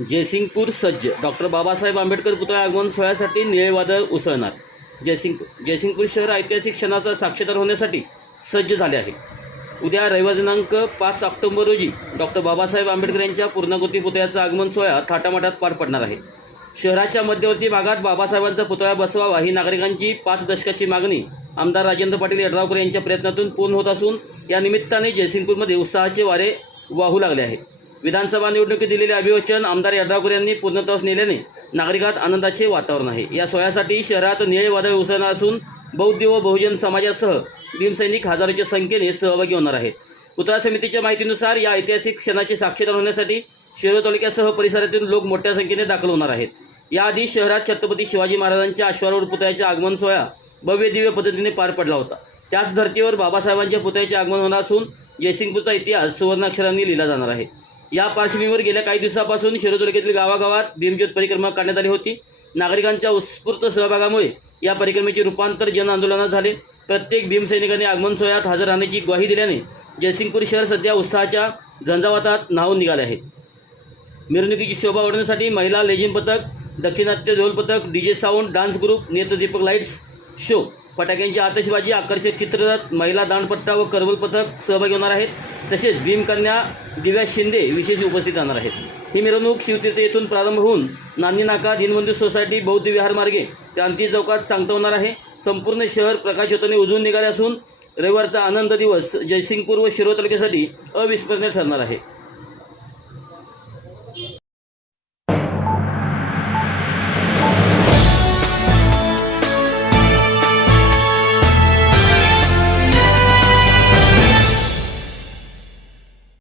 जयसिंगपूर सज्ज. डॉक्टर बाबासाहेब आंबेडकर पुतळा आगमन सोहळ्यासाठी निळे वादळ उसळणार. जयसिंगपूर जयसिंगपूर शहर ऐतिहासिक क्षणाचा साक्षीदार होण्यासाठी सज्ज झाले आहे. उद्या रविवार दिनांक पाच ऑक्टोबर रोजी डॉक्टर बाबासाहेब आंबेडकर यांच्या पूर्णाकृती पुतळ्याचा आगमन सोहळा थाटामाटात पार पडणार आहे. शहराच्या मध्यवर्ती भागात बाबासाहेबांचा पुतळा बसवावा ही नागरिकांची पाच दशकाची मागणी आमदार राजेंद्र पाटील यड्रावकर यांच्या प्रयत्नातून पूर्ण होत असून या निमित्ताने जयसिंगपूरमध्ये उत्साहाचे वारे वाहू लागले आहे विधानसभा निवडणुकीत दिलेले अभिवचन आमदार यड्रावकर यांनी पूर्णत्वास नेल्याने नागरिकात आनंदाचे वातावरण आहे. या सोहळ्यासाठी शहरात निळे वादळ उसळणार असून बौद्ध व बहुजन समाजासह भीमसैनिक हजारोच्या संख्येने सहभागी होणार आहेत. पुतळा समितीच्या माहितीनुसार या ऐतिहासिक क्षणाचे साक्षीदार होण्यासाठी शिरोळ तालुक्यासह परिसरातील लोक मोठ्या संख्येने दाखल होणार आहेत. याआधी शहरात छत्रपती शिवाजी महाराजांच्या अश्वारूढ पुतळ्याच्या आगमन सोहळा भव्य दिव्य पद्धतीने पार पडला होता. त्याच धर्तीवर बाबासाहेबांच्या पुतळ्याचे आगमन होणार असून जयसिंगपूरचा इतिहास सुवर्णाक्षरांनी लिहिला जाणार आहे. या पार्श्वभूमीवर गेल्या काही दिवसापासून शिरोळ तालुक्यातील गावागावात भीमज्योत परिक्रमा काढण्यात आली होती. नागरिकांच्या उत्स्फूर्त सहभागामुळे या परिक्रमेचे रूपांतर जन आंदोलनात झाले. प्रत्येक भीमसैनिकांनी आगमन सोहळ्यात हजर राहण्याची ग्वाही दिल्याने जयसिंगपूर शहर सध्या उत्साहाच्या झंझावातात न्हावून निघाले आहे. मिरवणुकीची शोभा वाढवण्यासाठी महिला लेझिम पथक दक्षिणात्य ढोल पथक डीजे साऊंड डान्स ग्रुप नेत्रदीपक लाईट्स शो फटाक्यांची आतषबाजी आकर्षक चित्ररथ महिला दांडपट्टा व करवल पथक सहभागी होणार आहेत. तसेच भीमकन्या दिव्या शिंदे विशेष उपस्थित राहणार आहेत. ही मिरवणूक शिवतीर्थ येथून प्रारंभ होऊन नांदी नाका दिनबंधू सोसायटी बौद्ध विहार मार्गे क्रांती चौकात सांगता होणार आहे. संपूर्ण शहर प्रकाशोताने उजवून निघाले असून रविवारचा आनंद दिवस जयसिंगपूर व शिरोळ तालुक्यासाठी अविस्मरणीय ठरणार आहे.